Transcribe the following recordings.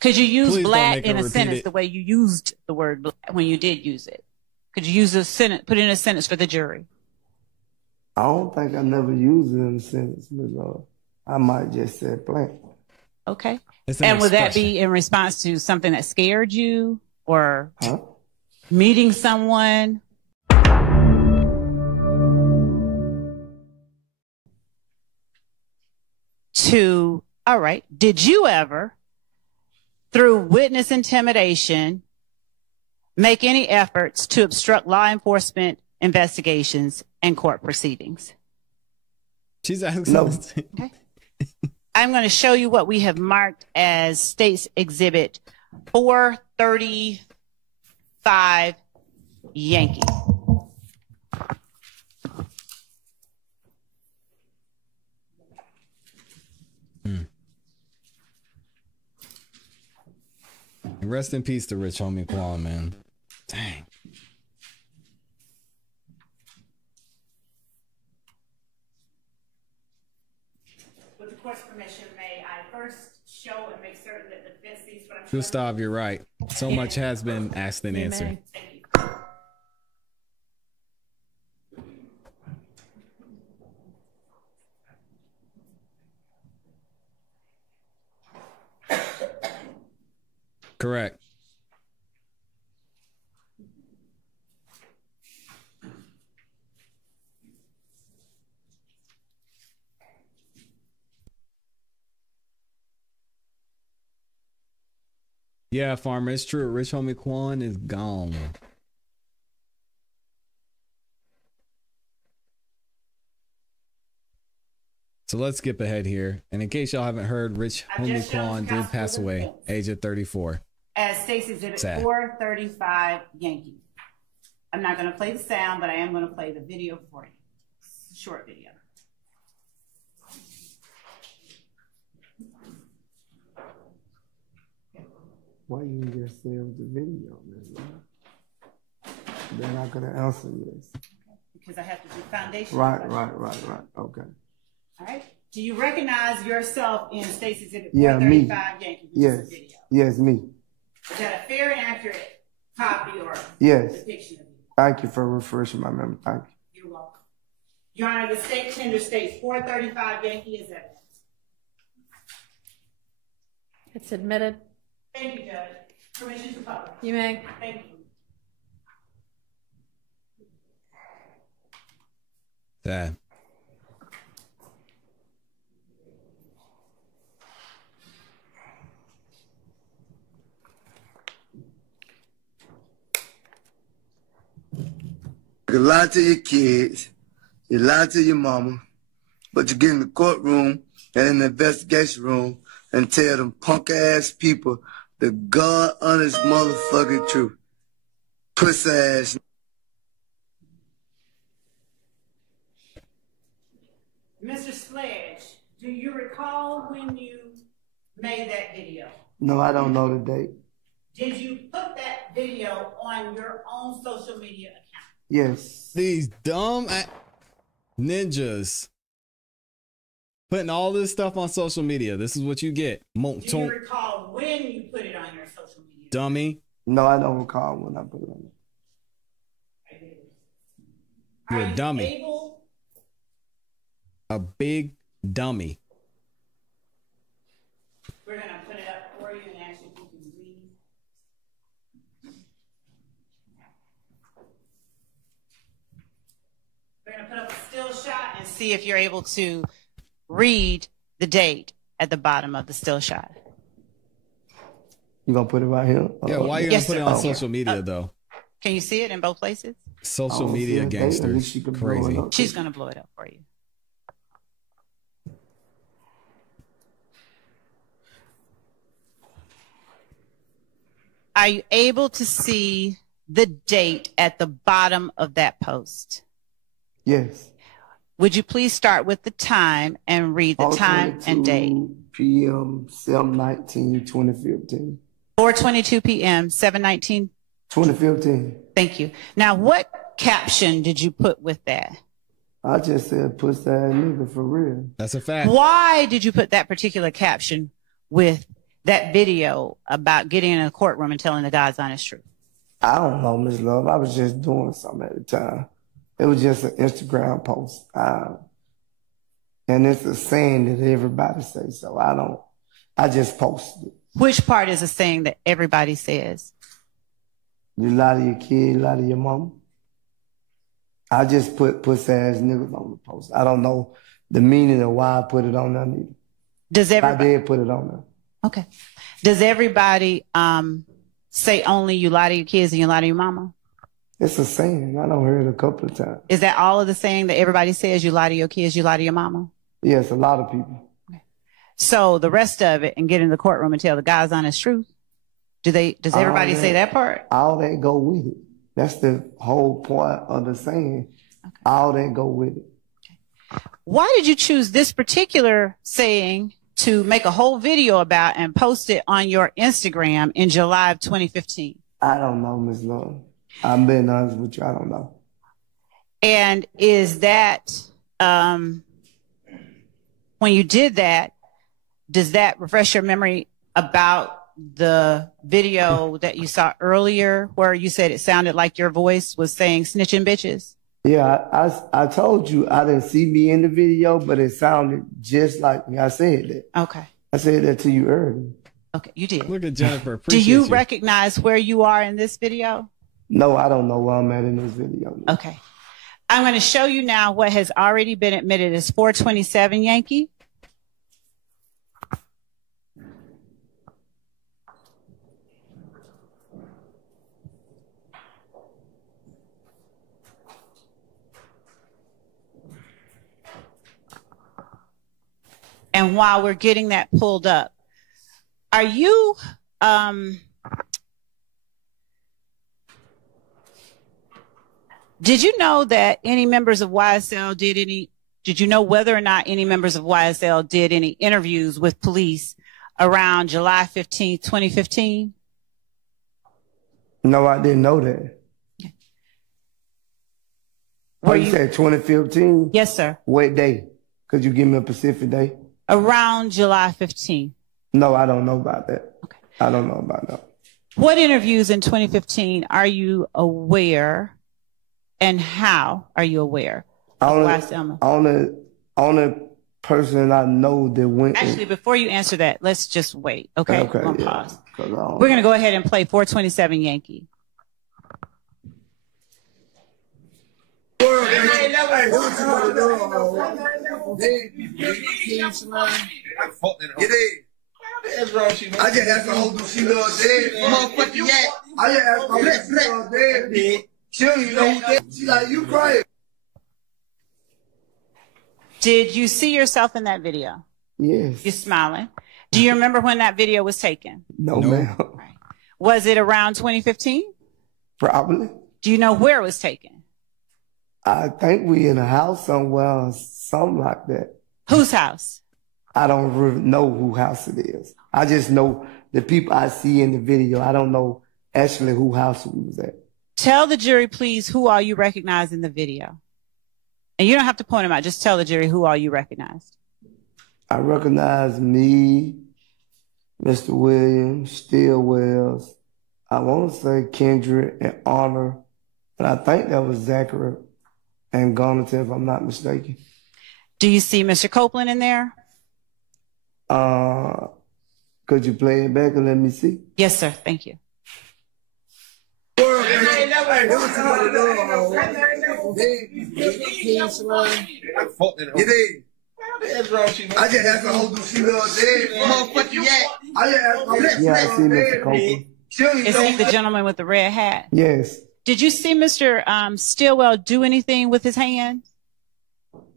Could you use Please don't black make her in a repeat sentence it. the way you used the word black when you did use it? Could you use a sentence, put it in a sentence for the jury? I don't think I never used it in a sentence, Ms. I might just say black. Okay. It's an And would that expression. be in response to something that scared you or Huh? meeting someone? All right. Did you ever, through witness intimidation, make any efforts to obstruct law enforcement investigations and court proceedings? She's asking. No. Okay. I'm going to show you what we have marked as State's Exhibit 435 Yankee. Rest in peace to Rich Homie Quan, man. Dang. With the court's permission, may I first show and make certain that the defense sees what I'm showing? Gustav, you're right. So much has been asked and answered. Thank you. Correct. Yeah, Farmer, it's true. Rich Homie Quan is gone. So let's skip ahead here. And in case y'all haven't heard, Rich Homie Quan did pass away, age of 34. As State's Exhibit Sad. 435 Yankee. I'm not going to play the sound, but I am going to play the video for you. It's a short video. Why you just say it was the video, man? Then I could have answered yes. Because I have to do foundation. Right. Okay. All right. Do you recognize yourself in State's Exhibit Yeah, 435 Yankee? Which Yes. is the video. Yes, me. Is that a fair and accurate copy or Yes. depiction of you? Thank you for refreshing my memory. Thank you. You're welcome. Your Honor, the state tender states 435 Yankee is evidence. It's admitted. Thank you, Judge. Permission to publish. You may. Thank you. Sad. You lie to your kids, you lie to your mama, but you get in the courtroom and in the investigation room and tell them punk ass people the God honest motherfucking truth. Pussy ass. Mr. Sledge, do you recall when you made that video? No, I don't know the date. Did you put that video on your own social media account? Yes. These dumb ninjas putting all this stuff on social media. This is what you get. Mounk Do you Tounk, recall when you put it on your social media? dummy. No, I don't recall when I put it on. You're Are a you dummy. able? A big dummy. We're going to put it up for you and ask you if you can read. We're going to put up a still shot and see if you're able to read the date at the bottom of the still shot. You gonna put it right here? Yeah, why you Yes, gonna put it sir. on Oh. social media though? Can you see it in both places? Social Oh, media see, okay, at least gangsters. you can blow it Crazy. up. She's going to blow it up for you. Are you able to see the date at the bottom of that post? Yes. Would you please start with the time and read the time and date? p.m. 7/19/2015. 4:22 p.m., 7/19. 2015. Thank you. Now, what caption did you put with that? I just said pussy ass nigga for real. That's a fact. Why did you put that particular caption with that video about getting in a courtroom and telling the God's honest truth? I don't know, Miss Love. I was just doing something at the time. It was just an Instagram post. And it's a saying that everybody says, so I just posted it. Which part is a saying that everybody says? You lie to your kid, lie to your mama. I just put pussy ass niggas on the post. I don't know the meaning of why I put it on there neither. Does everybody? I did put it on there. Okay. Does everybody say only you lie to your kids and you lie to your mama? It's a saying. I don't hear it a couple of times. Is that all of the saying that everybody says? You lie to your kids, you lie to your mama? Yes, a lot of people. Okay. So the rest of it and get in the courtroom and tell the God's honest truth. Does everybody say that part? All that go with it. That's the whole point of the saying. Okay. All that go with it. Okay. Why did you choose this particular saying to make a whole video about and post it on your Instagram in July of 2015? I don't know, Ms. Love. I'm being honest with you. I don't know. And is that, when you did that, does that refresh your memory about the video that you saw earlier where you said it sounded like your voice was saying snitching bitches? Yeah, I told you I didn't see me in the video, but it sounded just like me. I said that. Okay. I said that to you earlier. Okay, you did. Look at Jennifer. Do you recognize where you are in this video? No, I don't know where I'm at in this video. Okay. I'm going to show you now what has already been admitted as 427 Yankee. And while we're getting that pulled up, are you, did you know that any members of YSL did you know whether or not any members of YSL did any interviews with police around July 15th, 2015? No, I didn't know that. Okay. You said 2015? Yes, sir. What day? Could you give me a specific day? Around July 15th. No, I don't know about that. Okay. I don't know about that. What interviews in 2015 are you aware, and how are you aware? Only person I know that went. Actually, before you answer that, let's just wait. Okay. Okay. We're Yeah, pause. We're going to go ahead and play 427 Yankee. I just asked her who she loves dead. Motherfucker, yeah. I just asked her who she loves dead. She don't even know who dead. She like, you crying. Did you see yourself in that video? Yes. You're smiling. Do you remember when that video was taken? No, ma'am. Right. Was it around 2015? Probably. Do you know where it was taken? I think we in a house somewhere, something like that. Whose house? I don't really know whose house it is. I just know the people I see in the video. I don't know actually whose house we was at. Tell the jury, please, who all you recognize in the video. And you don't have to point them out. Just tell the jury who all you recognized. I recognize me, Mr. Williams, Stillwells. I want to say Kendrick and Honor, but I think that was Zachary and Garnett, if I'm not mistaken. Do you see Mr. Copeland in there? Could you play it back and let me see? Yes, sir. Thank you. I just asked her who she loves dead. Motherfucker, yeah. I just asked her. Yeah, I see Mr. Copeland. Is he the gentleman with the red hat? Yes. Did you see Mr. Stillwell do anything with his hand?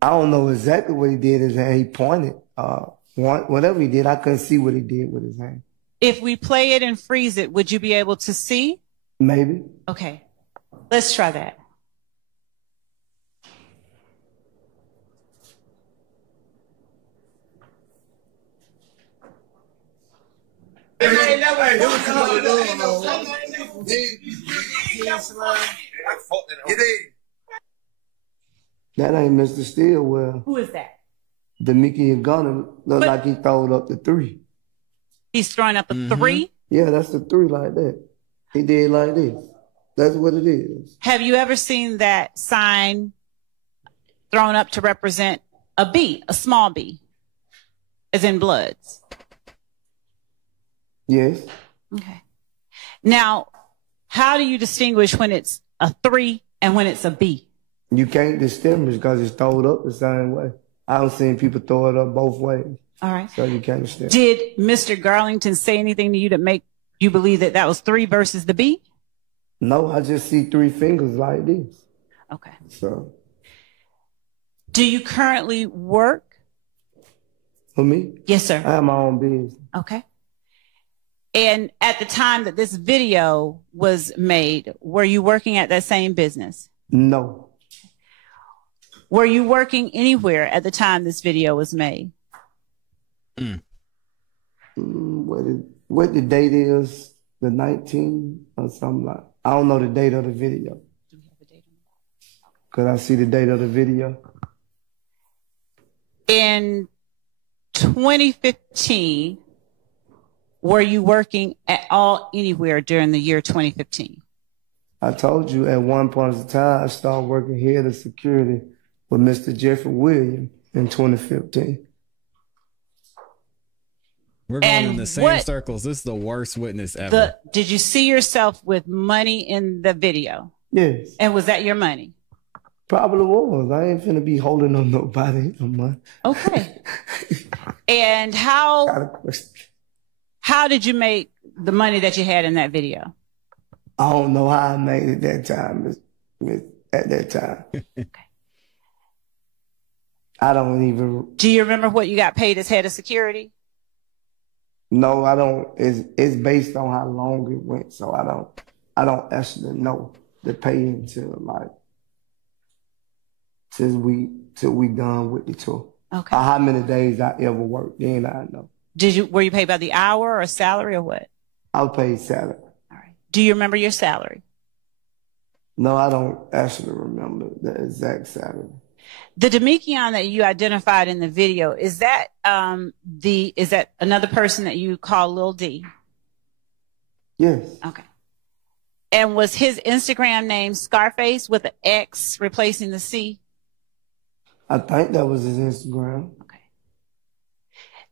I don't know exactly what he did. His hand, he pointed. Whatever he did, I couldn't see what he did with his hand. If we play it and freeze it, would you be able to see? Maybe. Okay. Let's try that. That ain't Mr. Stillwell. Who is that? The Mickey and Gunner look like he throwed up the 3. He's throwing up a 3? Yeah, that's the 3 like that. He did like this. That's what it is. Have you ever seen that sign thrown up to represent a B, a small b, as in Bloods? Yes. Okay. Now, how do you distinguish when it's a 3 and when it's a B? You can't distinguish because it's thrown up the same way. I've seen people throw it up both ways. All right. So you can't distinguish. Did Mr. Garlington say anything to you to make you believe that that was 3 versus the B? No, I just see 3 fingers like this. Okay. So. Do you currently work? For me? Yes, sir. I have my own business. Okay. And at the time that this video was made, were you working at that same business? No. Were you working anywhere at the time this video was made? What the date is, the 19th or something like. I don't know the date of the video. Do we have a date on that? Could I see the date of the video? In 2015, were you working at all anywhere during the year 2015? I told you at one point of time I started working head of security with Mr. Jeffrey Williams in 2015. We're going And in the same circles. This is the worst witness ever. Did you see yourself with money in the video? Yes. And was that your money? Probably was. I ain't finna be holding on nobody no money. Okay. And how did you make the money that you had in that video? I don't know how I made it that time. At that time. Okay. I don't even. Do you remember what you got paid as head of security? No, I don't. It's based on how long it went, so I don't actually know the pay until like till we done with the tour. Okay. How many days I ever worked, then I know. Were you paid by the hour or salary or what? I was paid salary. All right. Do you remember your salary? No, I don't actually remember the exact salary. The Demekion that you identified in the video, is that another person that you call Lil D? Yes. Okay. And was his Instagram name Scarface with an X replacing the C? I think that was his Instagram. Okay.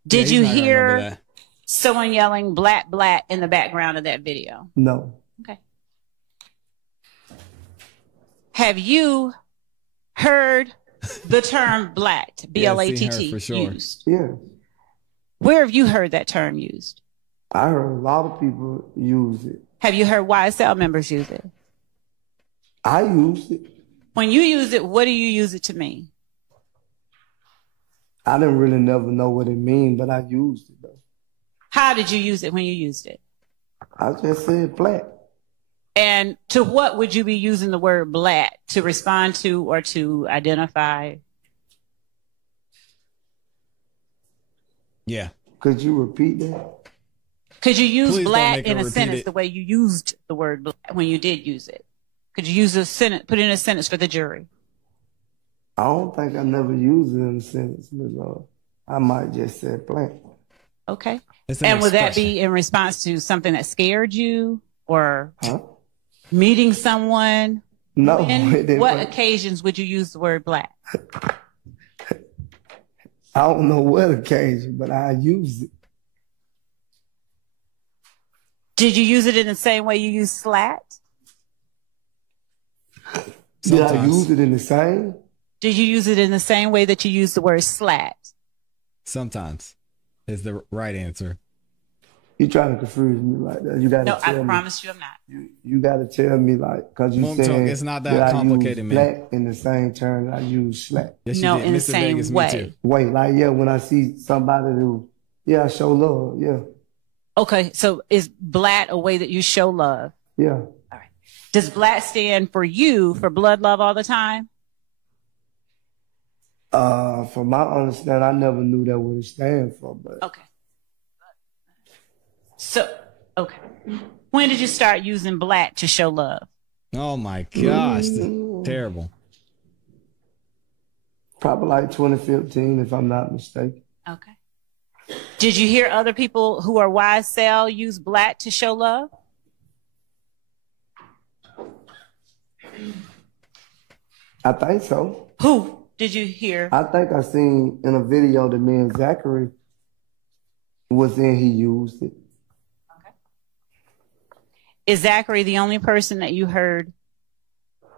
Did Yeah, you he's not gonna remember hear that. someone yelling "Black, Black" in the background of that video? No. Okay. Have you heard the term black, B-L-A-T-T, Yeah, seen her for sure. used? Yeah. Where have you heard that term used? I heard a lot of people use it. Have you heard YSL members use it? I used it. When you use it, what do you use it to mean? I didn't really never know what it mean, but I used it though. How did you use it when you used it? I just said black. And to what would you be using the word black? To respond to or to identify? Yeah. Could you repeat that? Could you use Please don't black make her in a repeat sentence it. the way you used the word black when you did use it? Could you use a sentence, put in a sentence for the jury? I don't think I never used it in a sentence, Ms. I might just say black. Okay. It's an And would that expression. be in response to something that scared you or Huh? meeting someone? No. it When, didn't what work. occasions would you use the word black? I don't know what occasion, but I used it. Did you use it in the same way you use slat? Did I Sometimes. use it in the same? Did you use it in the same way that you use the word slat? Sometimes is the right answer. You trying to confuse me like that. You gotta No, I tell me. promise you I'm not. You gotta tell me like, cause you Mounk said Tounk, it's not that I complicated, use man. black in the same term that I use slack. Yes, you No, did. in the Mr. same Vegas, me way. too. Wait, like yeah, when I see somebody who, yeah, show love, yeah, Okay, so is black a way that you show love? yeah. All right. Does black stand for you for blood love all the time? From my understanding, I never knew that what it stand for, but Okay. So, okay. When did you start using black to show love? Oh my gosh, terrible. probably like 2015, if I'm not mistaken. Okay. Did you hear other people who are YSL use black to show love? I think so. Who did you hear? I think I seen in a video that me and Zachary was in, he used it. Okay. Is Zachary the only person that you heard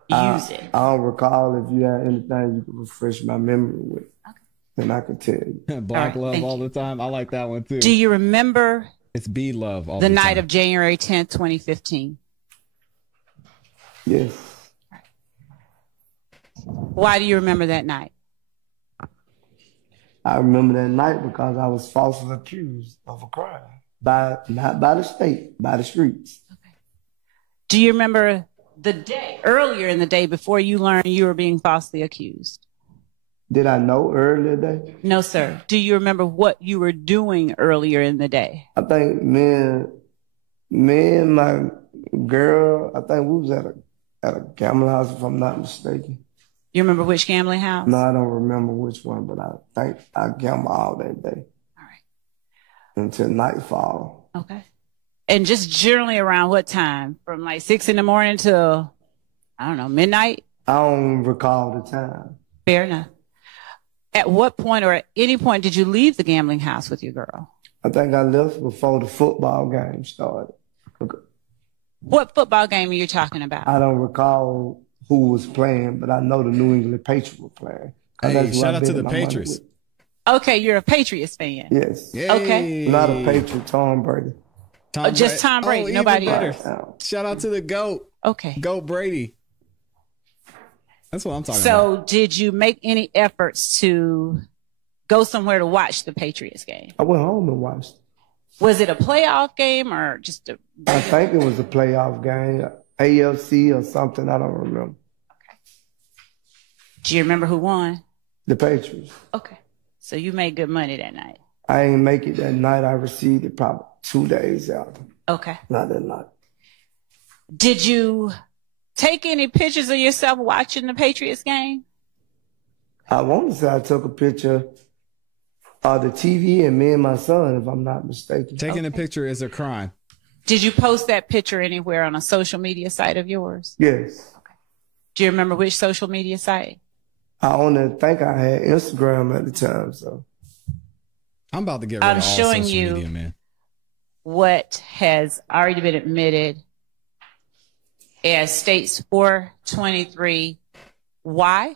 use it? I don't recall. If you had anything you could refresh my memory with, then I could tell you. Black love all the time. I like that one too. Do you remember it's B love all the the time. night of January 10th, 2015? Yes. Why do you remember that night? I remember that night because I was falsely accused of a crime. Not by the state, by the streets. Okay. Do you remember the day, earlier in the day, before you learned you were being falsely accused? Did I know earlier that? No, sir. Do you remember what you were doing earlier in the day? I think me and my girl, I think we was at a gambling house, if I'm not mistaken. You remember which gambling house? No, I don't remember which one, but I think I gambled all that day. All right. Until nightfall. Okay. And just generally around what time? From like 6 in the morning till, I don't know, midnight? I don't recall the time. Fair enough. At what point or at any point did you leave the gambling house with your girl? I think I left before the football game started. What football game are you talking about? I don't recall who was playing, but I know the New England Patriots were playing. Hey, shout out to the Patriots. Okay, you're a Patriots fan. Yes. Yay. Okay. Not a Patriot, Tom Brady. Just Tom Brady, nobody else. Shout out to the GOAT. Okay. GOAT Brady. That's what I'm talking about. So did you make any efforts to go somewhere to watch the Patriots game? I went home and watched. Was it a playoff game or just a... I think it was a playoff game, AFC or something. I don't remember. Okay. Do you remember who won? The Patriots. Okay. So you made good money that night. I ain't make it that night. I received it probably 2 days after. Okay. Not that night. Did you take any pictures of yourself watching the Patriots game? I want to say I took a picture of the TV and me and my son, if I'm not mistaken. Taking a picture is a crime. Did you post that picture anywhere on a social media site of yours? Yes. Okay. Do you remember which social media site? I only think I had Instagram at the time, so. I'm about to get rid of all social media, man. What has already been admitted as states 423. Why?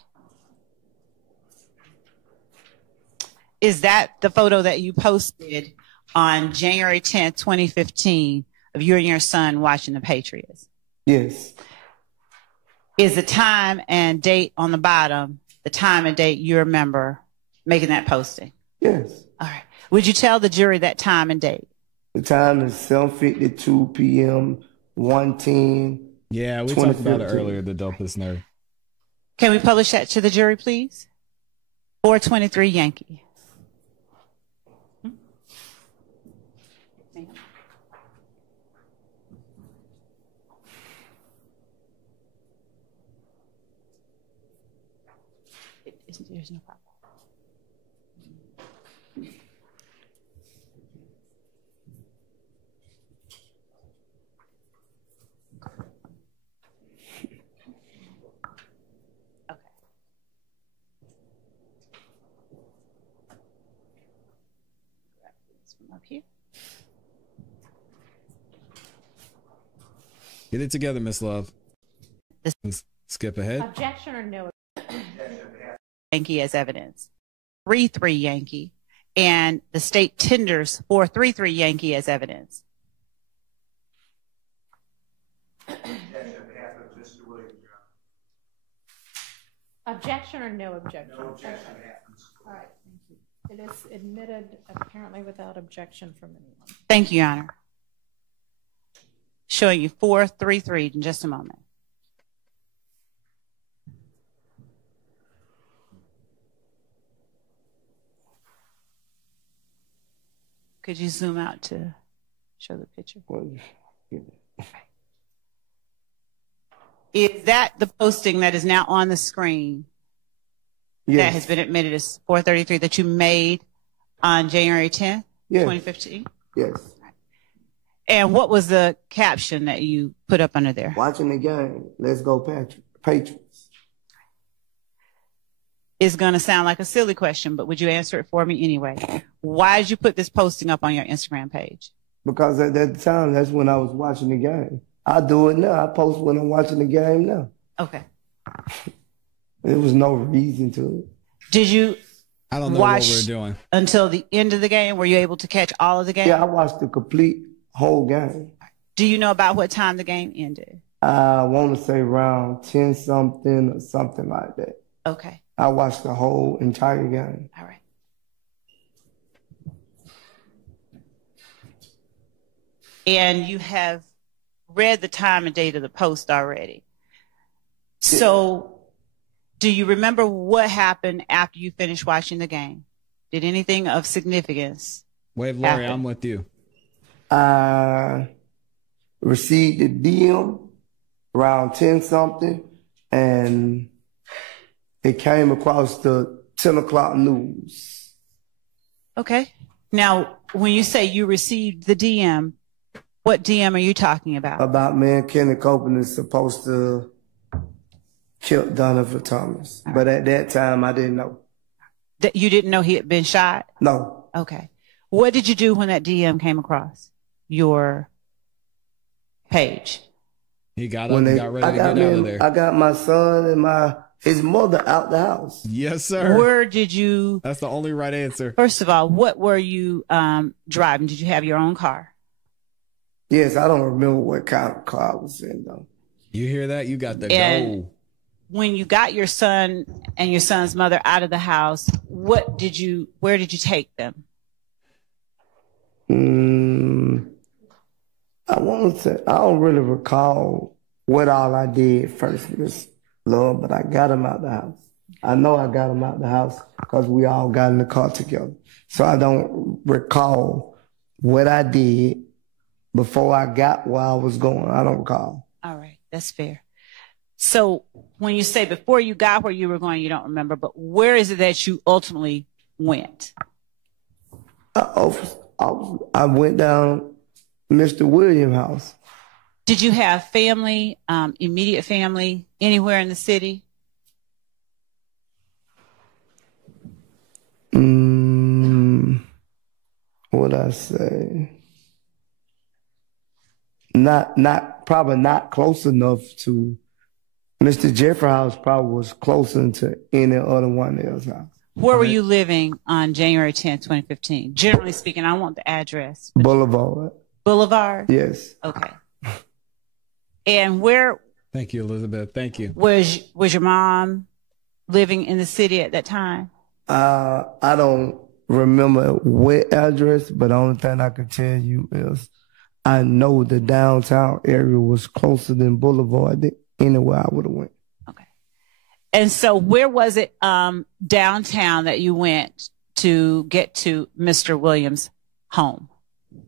Is that the photo that you posted on January 10th, 2015 of you and your son watching the Patriots? Yes. Is the time and date on the bottom the time and date you remember making that posting? Yes. All right. Would you tell the jury that time and date? The time is 7:52 p.m., 1:10. Yeah, we talked about it earlier, the dopest nerve. Can we publish that to the jury, please? 423 Yankee. There's no problem. Okay. Grab this from up here. Get it together, Miss Love. Skip ahead. Objection or no? Yankee as evidence. 3-3 Yankee. And the state tenders 4-3-3 Yankee as evidence. Objection or no objection? No objection. All right, thank you. It is admitted apparently without objection from anyone. Thank you, Your Honor. Showing you 4-3-3 in just a moment. Could you zoom out to show the picture? Is that the posting that is now on the screen? Yes. That has been admitted as 433 that you made on January 10th, Yes. 2015? Yes. And what was the caption that you put up under there? Watching the game. Let's go Patriots. It's going to sound like a silly question, but would you answer it for me anyway? Why did you put this posting up on your Instagram page? Because at that time, that's when I was watching the game. I do it now. I post when I'm watching the game now. Okay. There was no reason to it. Did you I don't know watch what we're doing. until the end of the game? Were you able to catch all of the game? Yeah, I watched the complete whole game. Do you know about what time the game ended? I want to say around 10 something or something like that. Okay. I watched the whole entire game. All right. And you have read the time and date of the post already. So do you remember what happened after you finished watching the game? Did anything of significance? Wave Lori, happen? I'm with you. I received the DM around 10 something, and it came across the 10 o'clock news. Okay. Now, when you say you received the DM, what DM are you talking about? About me and Kenny Copeland is supposed to kill Donovan Thomas. But at that time, I didn't know. That you didn't know he had been shot? No. Okay. What did you do when that DM came across your page? He got up and got ready to get out of there. I got my son and his mother out the house. Yes, sir. Where did you? That's the only right answer. First of all, what were you driving? Did you have your own car? Yes, I don't remember what kind of car I was in, though. You hear that? You got the And go. when you got your son and your son's mother out of the house, where did you take them? I want to say, I don't really recall what all I did first, Miss Lord, but I got him out the house. I know I got him out the house because we all got in the car together. So I don't recall what I did before I got where I was going. I don't recall. All right. That's fair. So when you say before you got where you were going, you don't remember, but where is it that you ultimately went? I went down Mr. Williams' house. Did you have family, immediate family anywhere in the city? What'd I say? Probably not close enough to Mr. Jeffrey house. Probably was closer to any other one else's house. Where were you living on January 10th, 2015? Generally speaking, I want the address. Boulevard. Boulevard? Yes. Okay. And where? Thank you, Elizabeth. Thank you. Was your mom living in the city at that time? I don't remember what address, but the only thing I can tell you is I know the downtown area was closer than Boulevard than anywhere I would have went. Okay. And so where was it downtown that you went to get to Mr. Williams' home?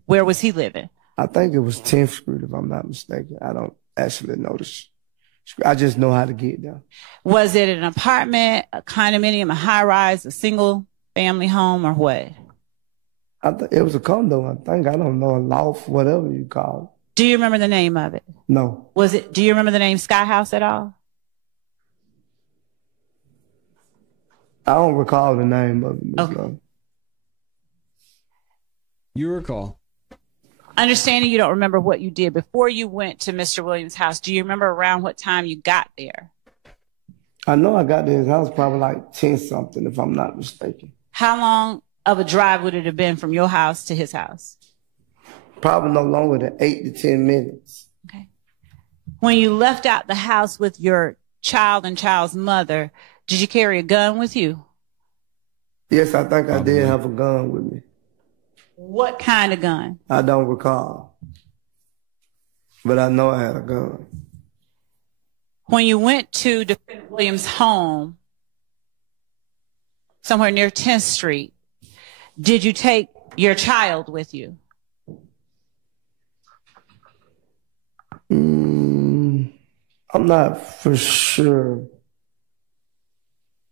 Where was he living? I think it was 10th Street, if I'm not mistaken. I don't actually know the street. I just know how to get there. Was it an apartment, a condominium, a high-rise, a single-family home, or what? It was a condo, I think. I don't know, a loft, whatever you call it. Do you remember the name of it? No. Do you remember the name Sky House at all? I don't recall the name of it, Ms. Okay. Love. You recall. Understanding you don't remember what you did before you went to Mr. Williams' house, do you remember around what time you got there? I know I got to his house probably like 10 something, if I'm not mistaken. How long of a drive would it have been from your house to his house? Probably no longer than 8 to 10 minutes. Okay. When you left out the house with your child and child's mother, did you carry a gun with you? Yes, I think I did have a gun with me. What kind of gun? I don't recall. But I know I had a gun. When you went to Defendant Williams' home, somewhere near 10th Street, did you take your child with you? I'm not for sure.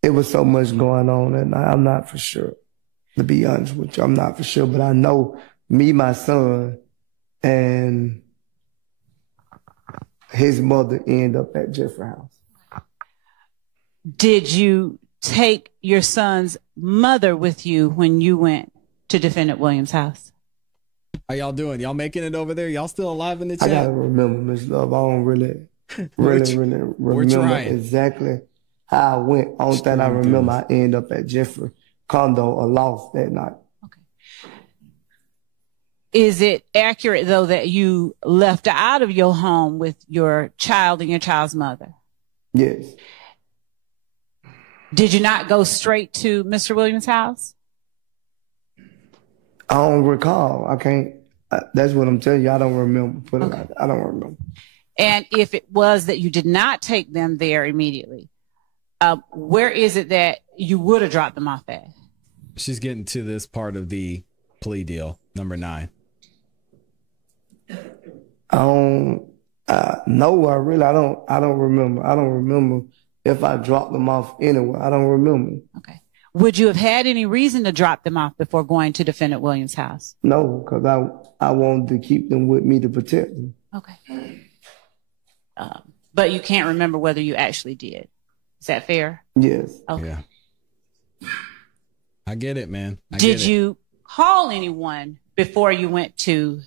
It was so much going on, and I'm not for sure. To be honest with you, I'm not for sure, but I know me, my son, and his mother end up at Jeffrey House. Did you take your son's mother with you when you went to Defendant Williams' house? How y'all doing? Y'all making it over there? Y'all still alive in the chat? I gotta remember, Miss Love. I don't really remember exactly how I went. Only thing I remember, I end up at Jeffrey condo or loft that night. Okay. Is it accurate, though, that you left out of your home with your child and your child's mother? Yes. Did you not go straight to Mr. Williams' house? I don't recall. I can't. That's what I'm telling you. I don't remember. I don't remember. And if it was that you did not take them there immediately, where is it that you would have dropped them off at? She's getting to this part of the plea deal, number 9. No, I don't remember. I don't remember if I dropped them off anywhere. I don't remember. Okay. Would you have had any reason to drop them off before going to Defendant Williams' house? No, because I wanted to keep them with me to protect them. Okay. But you can't remember whether you actually did. Is that fair? Yes. Okay. Yeah. I get it, man. Did you call anyone before you went to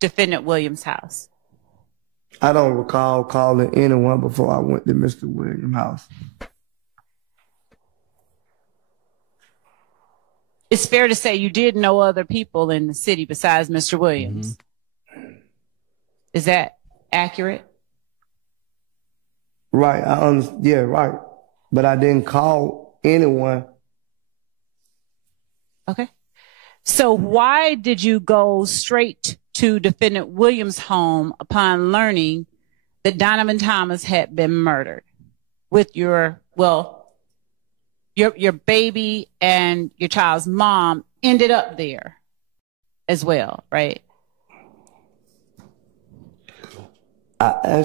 Defendant Williams' house? I don't recall calling anyone before I went to Mr. Williams' house. It's fair to say you did know other people in the city besides Mr. Williams. Mm-hmm. Is that accurate? Right. Yeah, right. But I didn't call anyone. Okay. So why did you go straight to Defendant Williams' home upon learning that Donovan Thomas had been murdered with your baby and your child's mom ended up there as well, right? I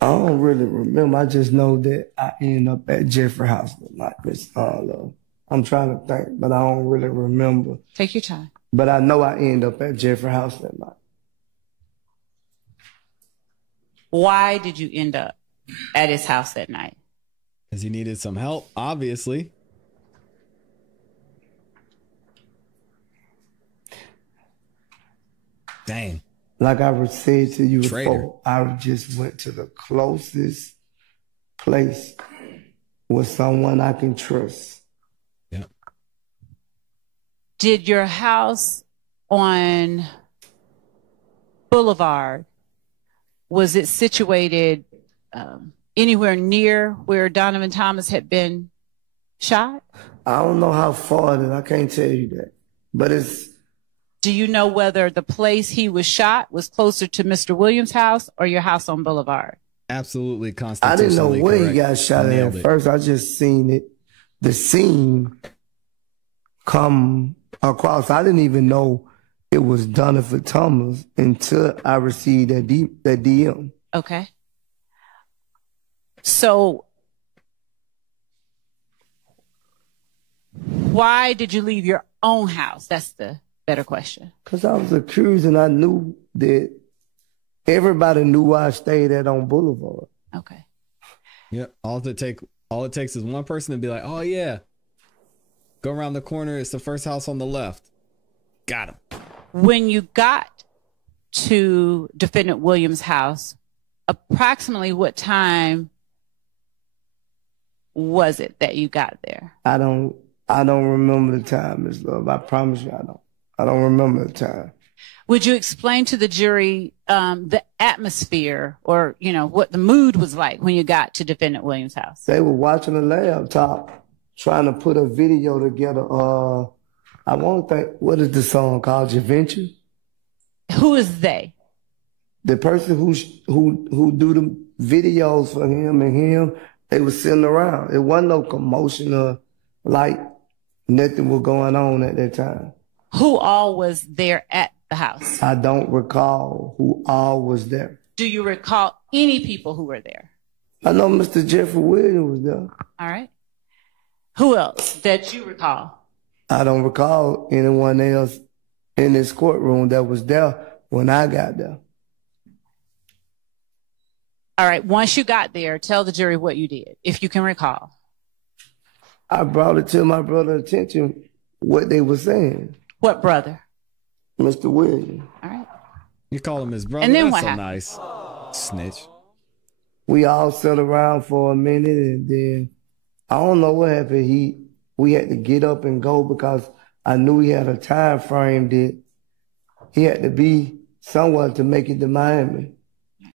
don't really remember. I just know that I ended up at Jeffrey House like this. I'm trying to think, but I don't really remember. Take your time. But I know I ended up at Jeffrey House that night. Why did you end up at his house that night? Because he needed some help, obviously. Dang. Like I said to you before, I just went to the closest place with someone I can trust. Yeah. Did your house on Boulevard, was it situated anywhere near where Donovan Thomas had been shot? I don't know how far it is. I can't tell you that. But it's... Do you know whether the place he was shot was closer to Mr. Williams' house or your house on Boulevard? Absolutely constitutionally I didn't know where he got shot at it. first. I just seen it, the scene come across. I didn't even know it was Donovan Thomas until I received that DM. Okay. So why did you leave your own house? That's the better question. Because I was accused and I knew that everybody knew I stayed at on Boulevard. Okay. Yeah. All it takes is one person to be like, oh yeah, go around the corner. It's the first house on the left. Got him. When you got to Defendant Williams' house, approximately what time was it that you got there? I don't remember the time, Ms. Love. I promise you I don't. I don't remember the time. Would you explain to the jury the atmosphere or, what the mood was like when you got to Defendant Williams' house? They were watching a laptop trying to put a video together. I won't think, what is the song called? Javenture? Who is they? The person who do the videos for him and him, they were sitting around. It wasn't no commotion or like nothing was going on at that time. Who all was there at the house? I don't recall who all was there. Do you recall any people who were there? I know Mr. Jeffrey Williams was there. All right. Who else that you recall? I don't recall anyone else in this courtroom that was there when I got there. All right. Once you got there, tell the jury what you did, if you can recall. I brought it to my brother's attention what they were saying. What brother? Mr. Williams. All right. You call him his brother? And then That's what so happened? nice. Snitch. We all sat around for a minute, and then I don't know what happened. We had to get up and go because I knew he had a time frame that he had to be somewhere to make it to Miami.